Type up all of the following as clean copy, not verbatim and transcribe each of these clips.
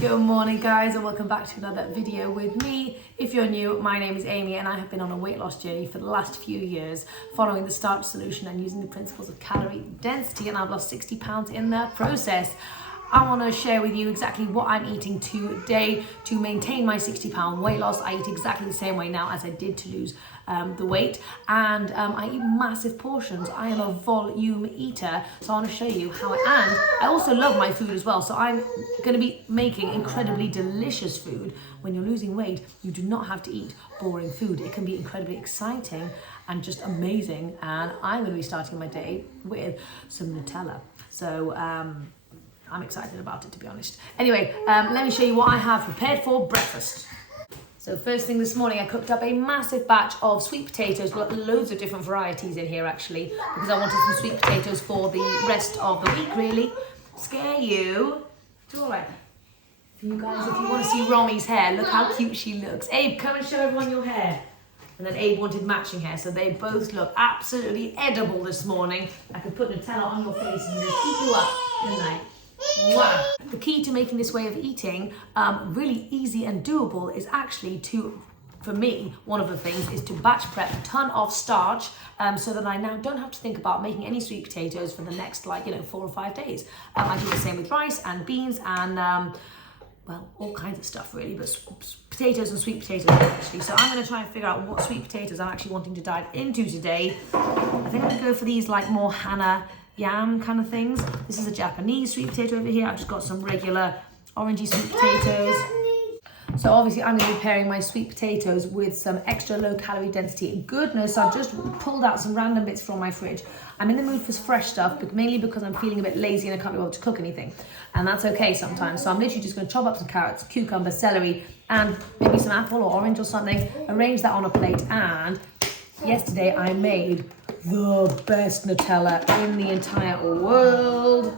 Good morning guys, and welcome back to another video with me. If you're new, my name is Amy and I have been on a weight loss journey for the last few years following the Starch Solution and using the principles of calorie density, and I've lost 60 pounds in the process. I want to share with you exactly what I'm eating today to maintain my 60-pound weight loss. I eat exactly the same way now as I did to lose the weight, and I eat massive portions. I am a volume eater, so I want to show you how I also love my food as well. So I'm going to be making incredibly delicious food. When you're losing weight, you do not have to eat boring food. It can be incredibly exciting and just amazing, and I'm going to be starting my day with some Nutella. So I'm excited about it, to be honest. Anyway, let me show you what I have prepared for breakfast. So first thing this morning, I cooked up a massive batch of sweet potatoes. Got loads of different varieties in here actually, because I wanted some sweet potatoes for the rest of the week, really. Scare you? It's all right. For you guys, if you want to see Romy's hair, look how cute she looks. Abe, come and show everyone your hair. And then Abe wanted matching hair, so they both look absolutely edible this morning. I could put Nutella on your face and just keep you up, didn't I? Wow. The key to making this way of eating really easy and doable is actually to, for me, one of the things is to batch prep a ton of starch so that I now don't have to think about making any sweet potatoes for the next 4 or 5 days. I do the same with rice and beans and well, all kinds of stuff really, but potatoes and sweet potatoes actually. So I'm going to try and figure out what sweet potatoes I'm actually wanting to dive into today. I think I'm going to go for these more Hana yam kind of things. This is a Japanese sweet potato over here. I've just got some regular orangey sweet potatoes. So obviously I'm going to be pairing my sweet potatoes with some extra low calorie density goodness. I've just pulled out some random bits from my fridge. I'm in the mood for fresh stuff, but mainly because I'm feeling a bit lazy and I can't be able to cook anything. And that's okay sometimes. So I'm literally just going to chop up some carrots, cucumber, celery, and maybe some apple or orange or something. Arrange that on a plate. And yesterday I made the best Nutella in the entire world.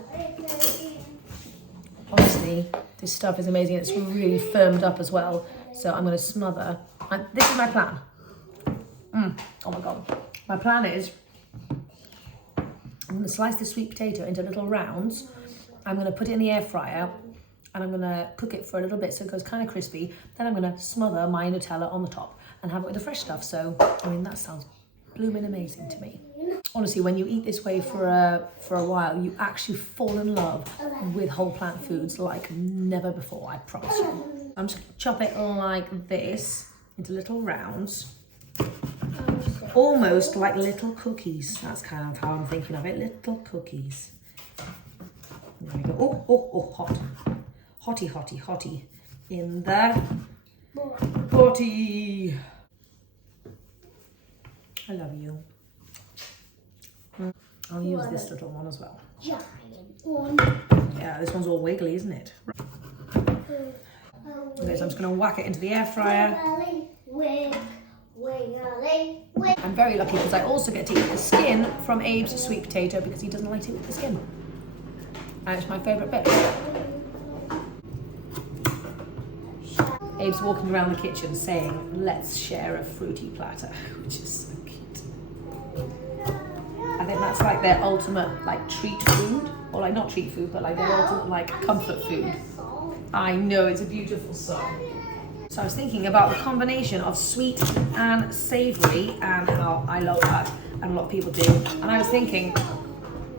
Honestly, this stuff is amazing. It's really firmed up as well. So I'm going to smother. This is my plan. Oh my God. My plan is I'm going to slice the sweet potato into little rounds. I'm going to put it in the air fryer and I'm going to cook it for a little bit so it goes kind of crispy. Then I'm going to smother my Nutella on the top and have it with the fresh stuff. So, I mean, that sounds blooming amazing to me. Honestly, when you eat this way for a while, you actually fall in love with whole plant foods like never before, I promise you. I'm just going to chop it like this into little rounds, almost like little cookies. That's kind of how I'm thinking of it, little cookies. There we go. Oh, hot. Hotty in the potty. I love you. I'll use this little one as well. Giant one. Yeah, this one's all wiggly, isn't it? Okay, so I'm just going to whack it into the air fryer. I'm very lucky because I also get to eat the skin from Abe's sweet potato because he doesn't like to eat the skin. And it's my favourite bit. Abe's walking around the kitchen saying, let's share a fruity platter, which is so cute. I think that's like their ultimate treat food, or not treat food, but their ultimate comfort food. I know, it's a beautiful song. So I was thinking about the combination of sweet and savoury and how I love that, and a lot of people do. And I was thinking,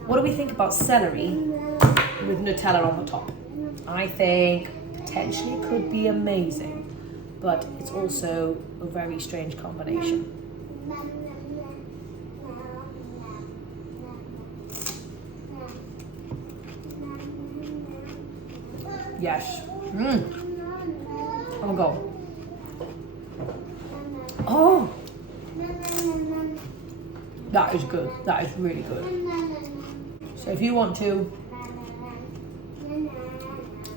what do we think about celery with Nutella on the top? I think potentially it could be amazing, but it's also a very strange combination. Yes. Oh my God. Oh. That is good. That is really good. So if you want to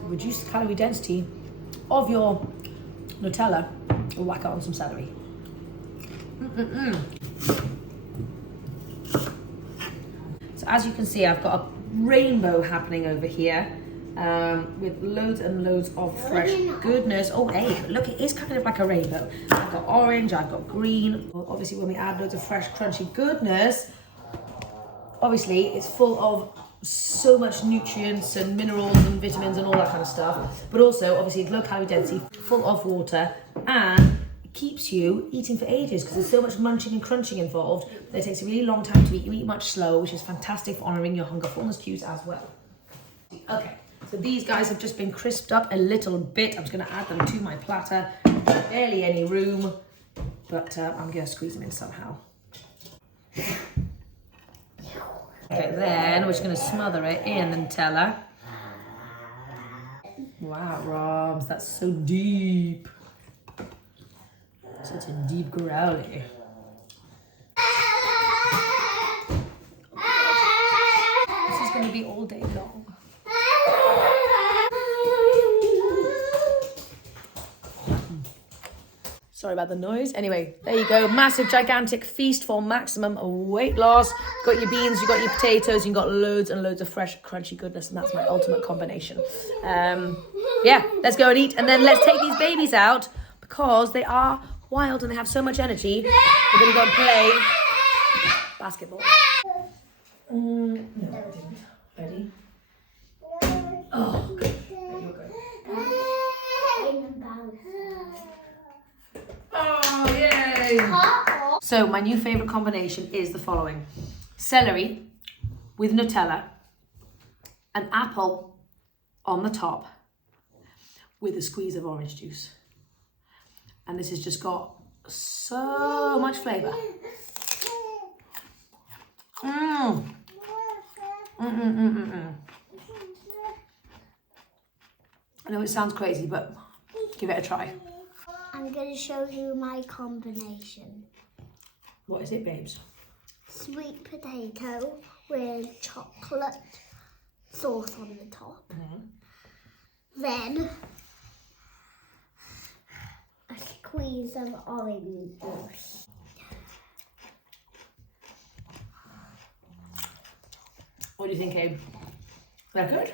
reduce the calorie density of your Nutella, whack it on some celery. So as you can see, I've got a rainbow happening over here. With loads and loads of fresh goodness. Oh, hey, look, it is kind of like a rainbow. I've got orange, I've got green. Obviously, when we add loads of fresh, crunchy goodness, obviously, it's full of so much nutrients and minerals and vitamins and all that kind of stuff, but also obviously it's low calorie density, full of water, and it keeps you eating for ages because there's so much munching and crunching involved that it takes a really long time to eat. You eat much slower, which is fantastic for honouring your hunger fullness cues as well. Okay, so these guys have just been crisped up a little bit. I'm just going to add them to my platter. Barely any room, but I'm going to squeeze them in somehow. Okay, then we're just going to smother it in the Nutella. Wow, Roms, that's so deep. Such a deep growly. This is going to be all day long. Sorry about the noise. Anyway, there you go. Massive, gigantic feast for maximum weight loss. You've got your beans, you've got your potatoes, you've got loads and loads of fresh, crunchy goodness, and that's my ultimate combination. Yeah, let's go and eat, and then let's take these babies out because they are wild and they have so much energy. We're going to go and play basketball. No, I didn't. Ready? Oh, good. You're good. Oh, yay! So my new favourite combination is the following. Celery with Nutella, an apple on the top with a squeeze of orange juice. And this has just got so much flavour. I know it sounds crazy, but give it a try. I'm going to show you my combination. What is it, babes? Sweet potato with chocolate sauce on the top. Then a squeeze of orange juice. What do you think, Abe? That good?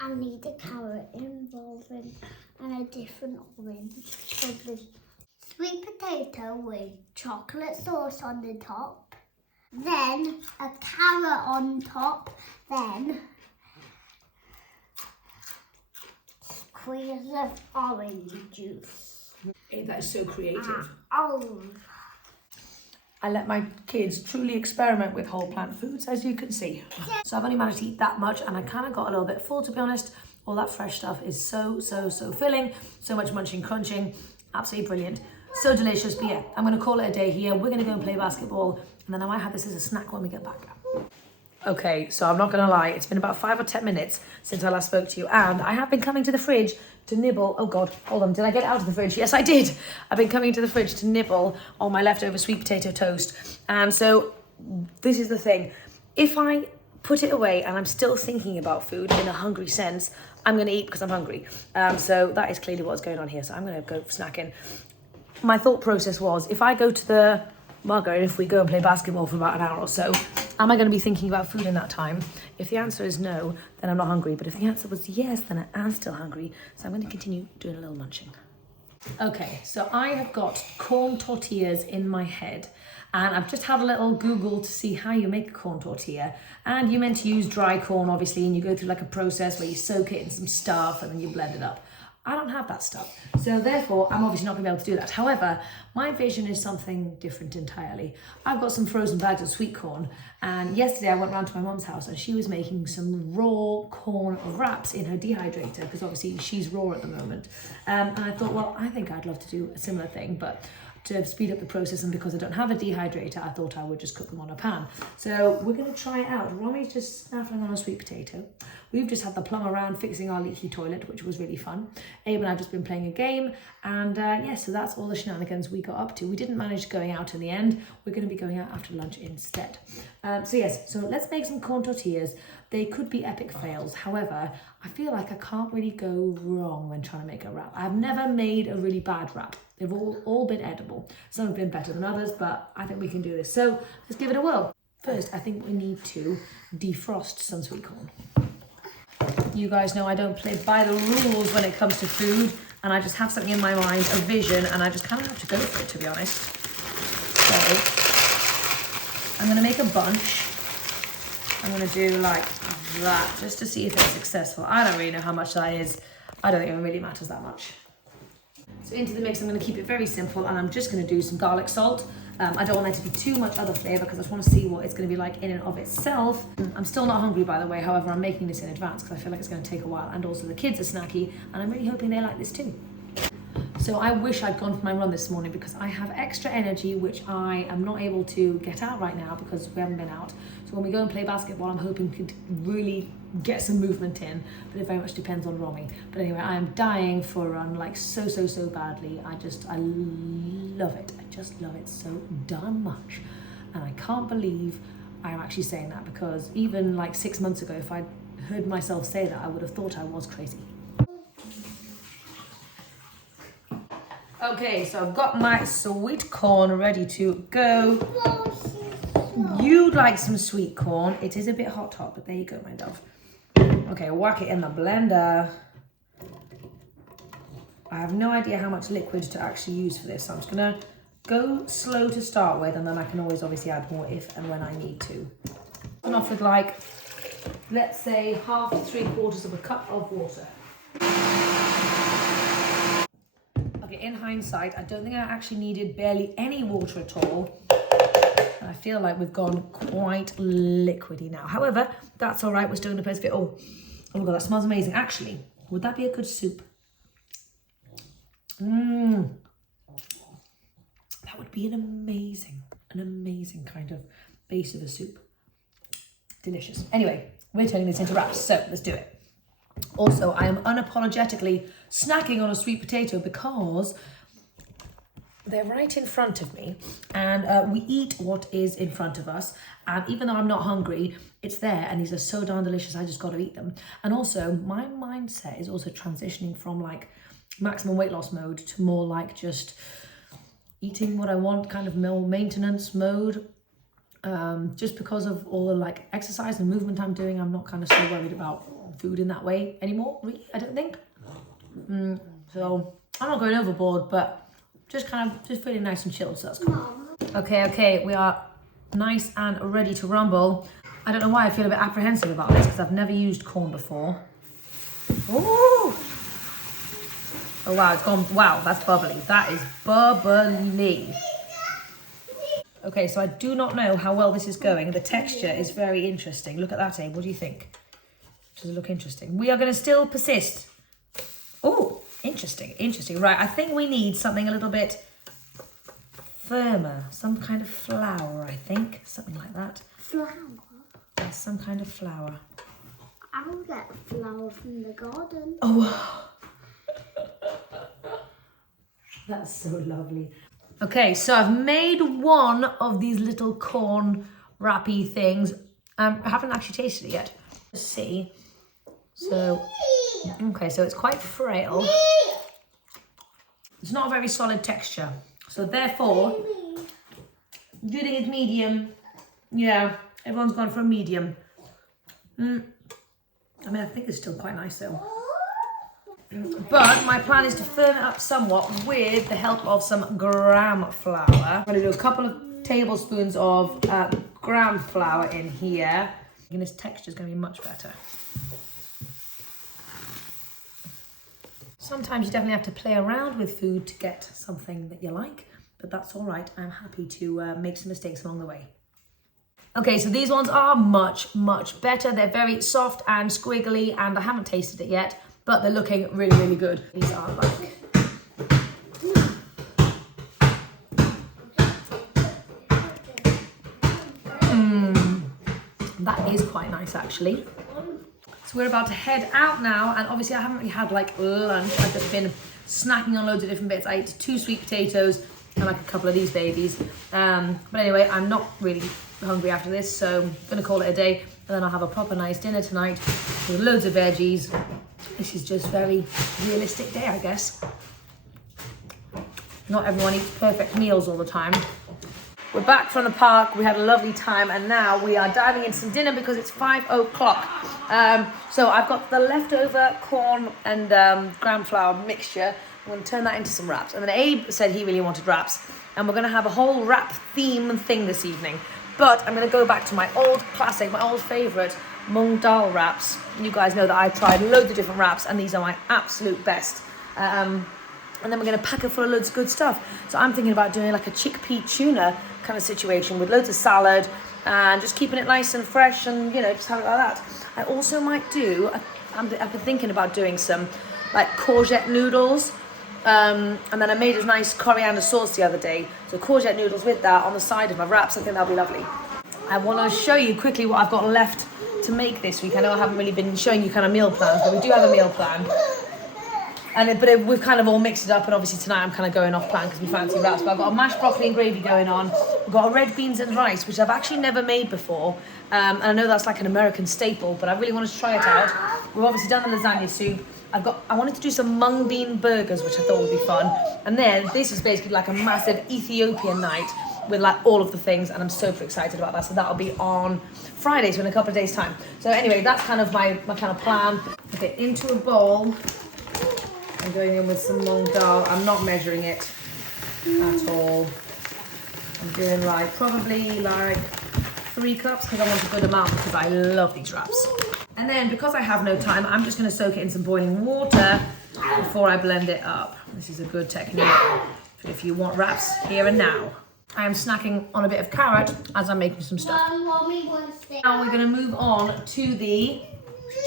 I need a carrot involving and a different orange. So the sweet potato with chocolate sauce on the top, then a carrot on top, then squeeze of orange juice. Abe, that is so creative. I let my kids truly experiment with whole plant foods, as you can see. So I've only managed to eat that much and I kind of got a little bit full, to be honest. All that fresh stuff is so filling, so much munching, crunching, absolutely brilliant. So delicious, but yeah, I'm gonna call it a day here. We're gonna go and play basketball and then I might have this as a snack when we get back. Okay, so I'm not gonna lie, it's been about 5 or 10 minutes since I last spoke to you and I have been coming to the fridge to nibble. Oh God, hold on, did I get it out of the fridge? Yes, I did. I've been coming to the fridge to nibble on my leftover sweet potato toast. And so this is the thing. If I put it away and I'm still thinking about food in a hungry sense, I'm gonna eat because I'm hungry. So that is clearly what's going on here. So I'm gonna go snacking. My thought process was, if I go to the mugger and if we go and play basketball for about an hour or so, am I going to be thinking about food in that time? If the answer is no, then I'm not hungry. But if the answer was yes, then I am still hungry. So I'm going to continue doing a little munching. Okay, so I have got corn tortillas in my head. And I've just had a little Google to see how you make a corn tortilla. And you're meant to use dry corn, obviously, and you go through like a process where you soak it in some stuff and then you blend it up. I don't have that stuff. So therefore, I'm obviously not gonna be able to do that. However, my vision is something different entirely. I've got some frozen bags of sweet corn, and yesterday I went round to my mum's house and she was making some raw corn wraps in her dehydrator, because obviously she's raw at the moment. And I thought, well, I think I'd love to do a similar thing, but to speed up the process, and because I don't have a dehydrator, I thought I would just cook them on a pan. So we're gonna try it out. Romy's just snaffling on a sweet potato. We've just had the plum around fixing our leaky toilet, which was really fun. Abe and I have just been playing a game, and yeah, so that's all the shenanigans we got up to. We didn't manage going out in the end. We're gonna be going out after lunch instead. So yes, so let's make some corn tortillas. They could be epic fails. However, I feel like I can't really go wrong when trying to make a wrap. I've never made a really bad wrap. They've all been edible. Some have been better than others, but I think we can do this. So let's give it a whirl. First, I think we need to defrost some sweet corn. You guys know I don't play by the rules when it comes to food, and I just have something in my mind, a vision, and I just kind of have to go for it, to be honest. So I'm gonna make a bunch. I'm gonna do like that just to see if it's successful. I don't really know how much that is. I don't think it really matters that much. So into the mix, I'm gonna keep it very simple, and I'm just gonna do some garlic salt. I don't want there to be too much other flavor because I just want to see what it's going to be like in and of itself. I'm still not hungry, by the way. However, I'm making this in advance because I feel like it's going to take a while, and also the kids are snacky, and I'm really hoping they like this too. So I wish I'd gone for my run this morning because I have extra energy, which I am not able to get out right now because we haven't been out. So when we go and play basketball, I'm hoping to really get some movement in, but it very much depends on Romy. But anyway, I am dying for a run, like so badly. I love it. I just love it so darn much. And I can't believe I am actually saying that, because even like 6 months ago, if I'd heard myself say that, I would have thought I was crazy. Okay, so I've got my sweet corn ready to go. You'd like some sweet corn. It is a bit hot, but there you go, my dove. Okay, whack it in the blender. I have no idea how much liquid to actually use for this, so I'm just gonna go slow to start with, and then I can always obviously add more if and when I need to. I'm off with like, let's say 1/2 to 3/4 of a cup of water. Okay, in hindsight, I don't think I actually needed barely any water at all. I feel like we've gone quite liquidy now. However, that's all right. We're still in the place of it. Oh my God, that smells amazing. Actually, would that be a good soup? That would be an amazing kind of base of a soup. Delicious. Anyway, we're turning this into wraps, so let's do it. Also, I am unapologetically snacking on a sweet potato because they're right in front of me, and we eat what is in front of us. And even though I'm not hungry, it's there, and these are so darn delicious. I just got to eat them. And also, my mindset is also transitioning from like maximum weight loss mode to more like just eating what I want, kind of more maintenance mode. Just because of all the like exercise and movement I'm doing, I'm not kind of so worried about food in that way anymore. Really, I don't think. So I'm not going overboard, but just feeling nice and chilled, so that's cool. Okay, we are nice and ready to rumble. I don't know why I feel a bit apprehensive about this because I've never used corn before. Ooh! Oh wow, it's gone, wow, that's bubbly. That is bubbly. Okay, so I do not know how well this is going. The texture is very interesting. Look at that, Abe, what do you think? Does it look interesting? We are gonna still persist. Oh, interesting. Right, I think we need something a little bit firmer. Some kind of flour, I think. Something like that. Flour? Yes, some kind of flour. I'll get flour from the garden. Oh, that's so lovely. Okay, so I've made one of these little corn wrappy things. I haven't actually tasted it yet. Let's see. So, okay, so it's quite frail. It's not a very solid texture. So therefore, do you think it's medium? Yeah, everyone's gone for a medium. I mean, I think it's still quite nice though. But my plan is to firm it up somewhat with the help of some gram flour. I'm going to do a couple of tablespoons of gram flour in here. And this texture is going to be much better. Sometimes you definitely have to play around with food to get something that you like, but that's all right. I'm happy to make some mistakes along the way. Okay, so these ones are much better. They're very soft and squiggly, and I haven't tasted it yet, but they're looking really good. These are like... That is quite nice, actually. So we're about to head out now, and obviously I haven't really had like lunch. I've just been snacking on loads of different bits. I ate 2 sweet potatoes and like a couple of these babies. But anyway, I'm not really hungry after this, so I'm gonna call it a day, and then I'll have a proper nice dinner tonight with loads of veggies. This is just very realistic day, I guess. Not everyone eats perfect meals all the time. We're back from the park, we had a lovely time, and now we are diving into some dinner because it's 5 o'clock. So I've got the leftover corn and gram flour mixture. I'm going to turn that into some wraps. And then Abe said he really wanted wraps, and we're going to have a whole wrap theme thing this evening. But I'm gonna go back to my old classic, my old favorite mung dal wraps. You guys know that I've tried loads of different wraps and these are my absolute best. And then we're gonna pack it full of loads of good stuff. So I'm thinking about doing like a chickpea tuna kind of situation with loads of salad and just keeping it nice and fresh and, you know, just have it like that. I also might do, I've been thinking about doing some like courgette noodles. And then I made a nice coriander sauce the other day. So courgette noodles with that on the side of my wraps. I think that'll be lovely. I want to show you quickly what I've got left to make this week. I know I haven't really been showing you kind of meal plans, but we do have a meal plan. We've kind of all mixed it up, and obviously tonight I'm kind of going off plan because we fancy wraps. But I've got a mashed broccoli and gravy going on. We've got a red beans and rice, which I've actually never made before. And I know that's like an American staple, but I really wanted to try it out. We've obviously done the lasagna soup. I wanted to do some mung bean burgers, which I thought would be fun. And then this is basically like a massive Ethiopian night with like all of the things, and I'm super excited about that. So that'll be on Friday, so in a couple of days' time. So anyway, that's kind of my kind of plan. Okay, into a bowl. I'm going in with some mung dal. I'm not measuring it at all. I'm doing like probably like 3 cups because I want a good amount because I love these wraps. And then because I have no time, I'm just going to soak it in some boiling water before I blend it up. This is a good technique if you want wraps here and now. I am snacking on a bit of carrot as I'm making some stuff. Now we're going to move on to the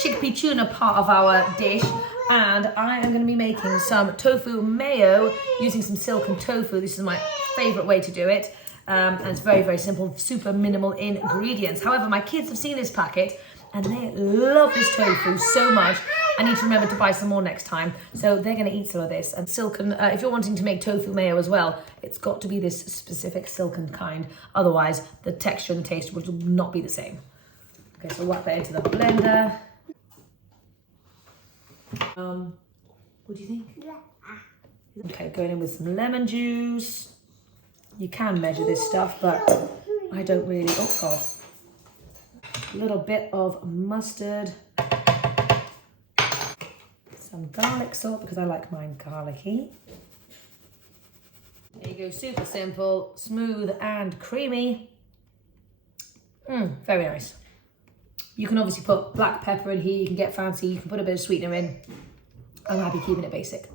chickpea tuna part of our dish, and I am going to be making some tofu mayo using some silken tofu. This is my favorite way to do it, and it's very, very simple, super minimal ingredients. However, my kids have seen this packet and they love this tofu so much. I need to remember to buy some more next time. So they're going to eat some of this. And silken, if you're wanting to make tofu mayo as well, it's got to be this specific silken kind. Otherwise, the texture and the taste will not be the same. Okay, so whack that into the blender. What do you think? Okay, going in with some lemon juice. You can measure this stuff, but I don't really. Oh God. A little bit of mustard. Some garlic salt because I like mine garlicky. There you go, super simple, smooth and creamy. Very nice. You can obviously put black pepper in here, you can get fancy, you can put a bit of sweetener in. I'm happy keeping it basic.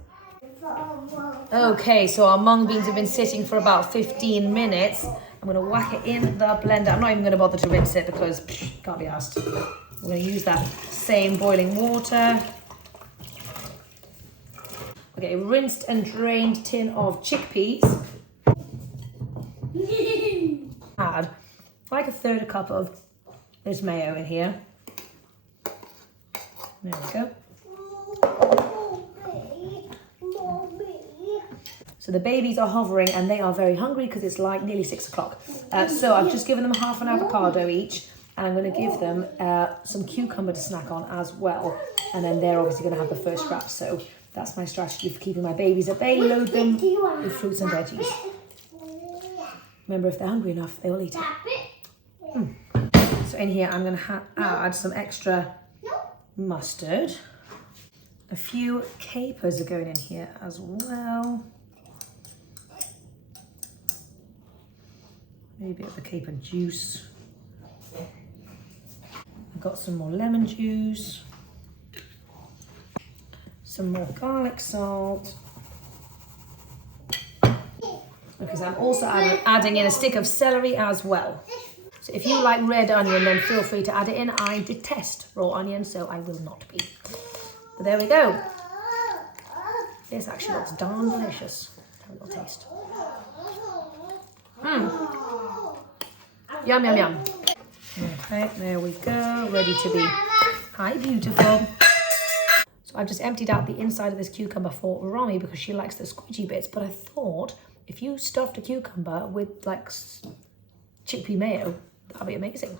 Okay, so our mung beans have been sitting for about 15 minutes. I'm gonna whack it in the blender. I'm not even gonna bother to rinse it because can't be asked. We're gonna use that same boiling water. Okay, rinsed and drained tin of chickpeas. Add like a 1/3 cup of this mayo in here. There we go. So the babies are hovering and they are very hungry because it's like nearly 6 o'clock. So I've just given them half an avocado each, and I'm going to give them some cucumber to snack on as well. And then they're obviously going to have the first wrap. So that's my strategy for keeping my babies at bay. Load them with fruits and veggies. Remember, if they're hungry enough, they will eat it. So in here, I'm going to add some extra mustard. A few capers are going in here as well. Maybe a bit of the caper juice. I've got some more lemon juice. Some more garlic salt. Because I'm also adding in a stick of celery as well. So if you like red onion, then feel free to add it in. I detest raw onion, so I will not be. But there we go. This actually looks darn delicious. Have a little taste. Yum, yum, yum. Okay, there we go. Ready to be. Hi, beautiful. So I've just emptied out the inside of this cucumber for Romy because she likes the squidgy bits. But I thought if you stuffed a cucumber with like chickpea mayo, that'd be amazing.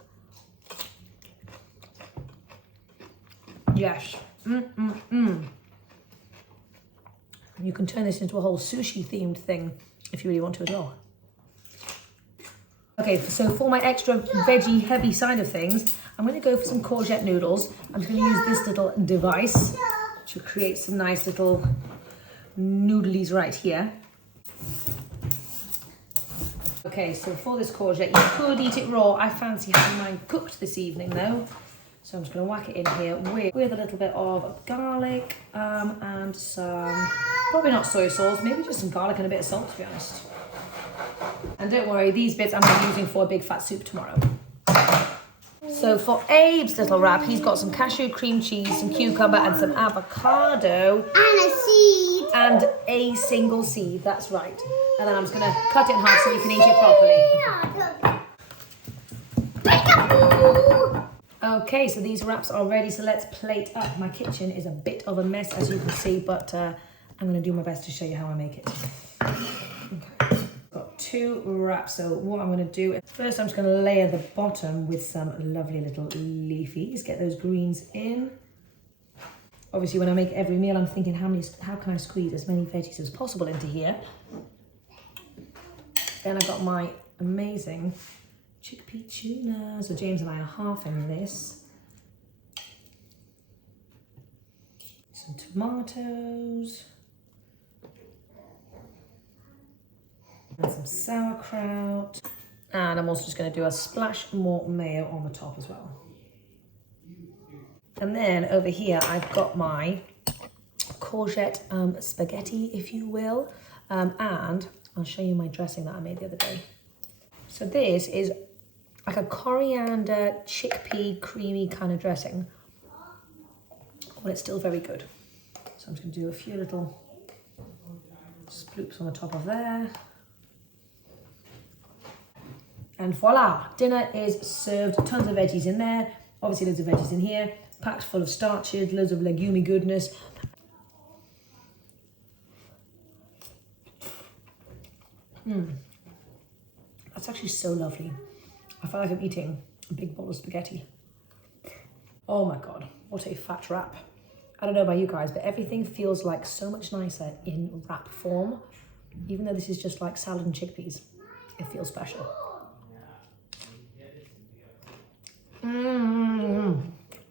Yes. You can turn this into a whole sushi themed thing if you really want to as well. Okay, so for my extra veggie heavy side of things, I'm going to go for some courgette noodles. I'm going to use this little device to create some nice little noodlies right here. Okay, so for this courgette, you could eat it raw. I fancy having mine cooked this evening though. So I'm just going to whack it in here with a little bit of garlic and some, probably not soy sauce, maybe just some garlic and a bit of salt, to be honest. And don't worry, these bits I'm using for a big fat soup tomorrow. So for Abe's little wrap, he's got some cashew cream cheese, some cucumber and some avocado. And a seed. And a single seed, that's right. And then I'm just going to cut it in half so you can eat it properly. Okay, so these wraps are ready, so let's plate up. My kitchen is a bit of a mess, as you can see, but I'm going to do my best to show you how I make it. Okay. Got 2 wraps, so what I'm going to do, first I'm just going to layer the bottom with some lovely little leafies. Get those greens in. Obviously, when I make every meal, I'm thinking how can I squeeze as many veggies as possible into here. Then I've got my amazing chickpea tuna. So James and I are halving this. Some tomatoes. And some sauerkraut. And I'm also just going to do a splash more mayo on the top as well. And then over here, I've got my courgette spaghetti, if you will. And I'll show you my dressing that I made the other day. So this is like a coriander, chickpea, creamy kind of dressing. But it's still very good. So I'm just going to do a few little sploops on the top of there. And voila, dinner is served. Tons of veggies in there. Obviously loads of veggies in here. Packed full of starches, loads of legumey goodness. That's actually so lovely. I feel like I'm eating a big bowl of spaghetti. Oh my God, what a fat wrap. I don't know about you guys, but everything feels like so much nicer in wrap form. Even though this is just like salad and chickpeas, it feels special.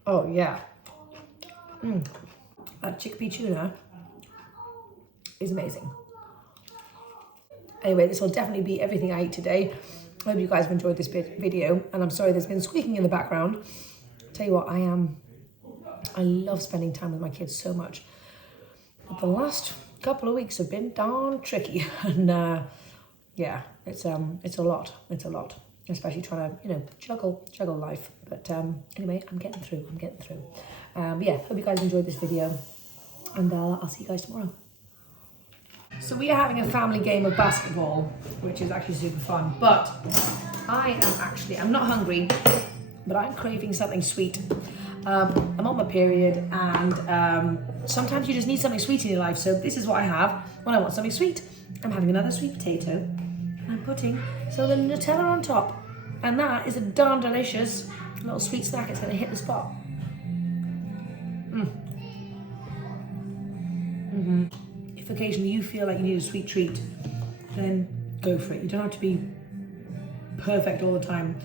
Oh yeah. That chickpea tuna is amazing. Anyway, this will definitely be everything I eat today. I hope you guys have enjoyed this video, and I'm sorry there's been squeaking in the background. Tell you what, I love spending time with my kids so much. But the last couple of weeks have been darn tricky, and yeah, it's a lot. It's a lot, especially trying to juggle life. But anyway, I'm getting through. But yeah, hope you guys enjoyed this video, and I'll see you guys tomorrow. So we are having a family game of basketball, which is actually super fun, but I'm not hungry, but I'm craving something sweet. I'm on my period, and sometimes you just need something sweet in your life, so this is what I have when I want something sweet. I'm having another sweet potato, and I'm putting some of the Nutella on top, and that is a darn delicious little sweet snack. It's going to hit the spot. If occasionally you feel like you need a sweet treat, then go for it. You don't have to be perfect all the time.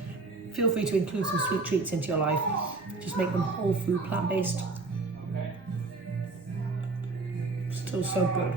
Feel free to include some sweet treats into your life. Just make them whole food, plant-based. Still so good.